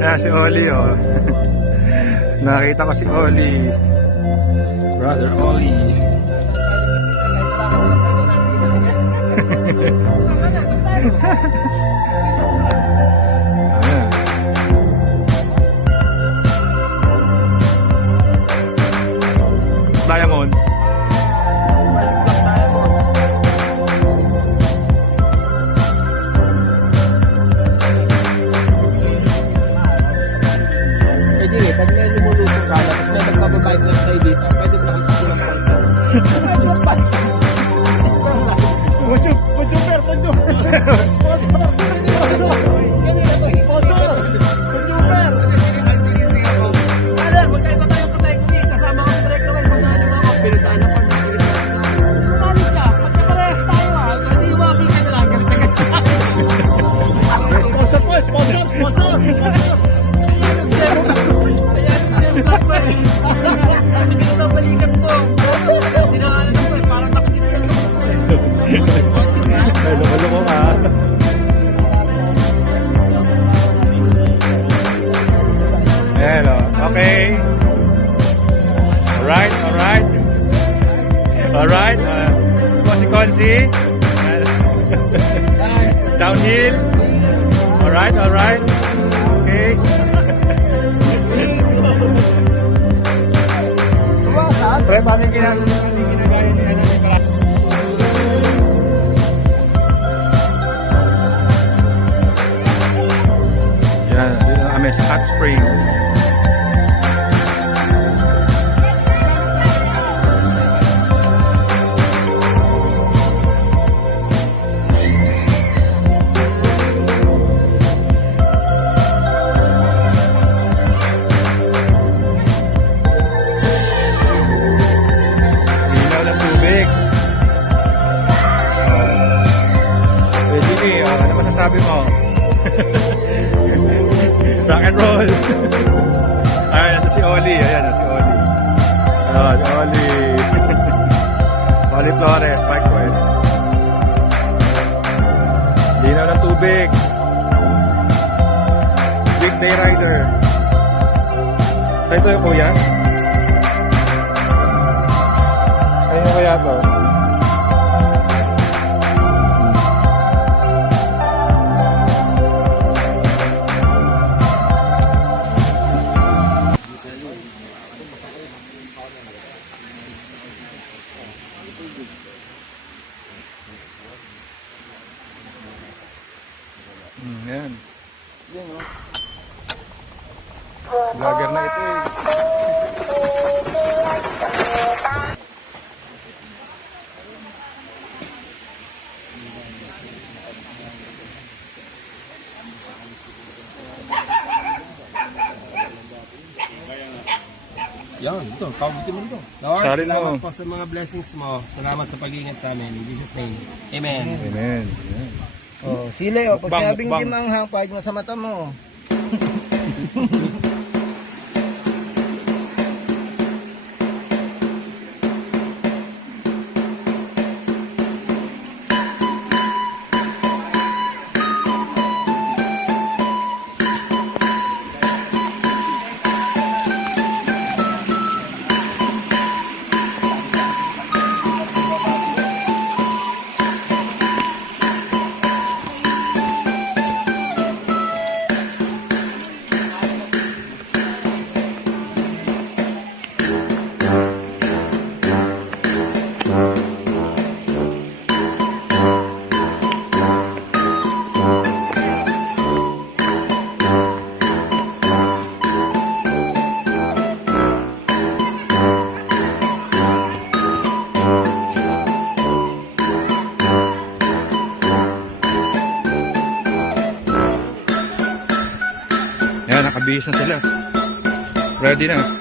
Ayan si Oli, oh. Nakita ko si Oli. Brother Oli. Diamond. Pwede pag may lumulutong ka, tapos may nagpapabike lang sa'yo dito, pwede mo nakita ko lang konti. Loko-loko ka. Ayan, oh. Okay. Alright, alright. Alright. Si Consi. Downhill. Alright, alright. Okay. Pre, paano yung ginagaya ni yan, dito na kami sa Hotspring. Linaw ng tubig. Pwede ano masasabi mo? Rock and roll. Ayan, ito si Oli. Ayan, si Oli. Ayan, si Oli. Oli Flores, Mike West. Linaw ng tubig. Weekday rider. So ito yung kuya. Ayun yung kuya to. Yan. Vlogger na ito eh. Yan, ito, kabuti mo ito. Lord, Salin mo. salamat po sa mga blessings mo. Salamat sa pag-iingat sa amin. In Jesus' name. Amen. Amen. Yan. Oh, sili oh, pag Bang, sinabing bang. di manghang, pahid mo sa mata mo. Yan, nakabihis na sila. Ready na.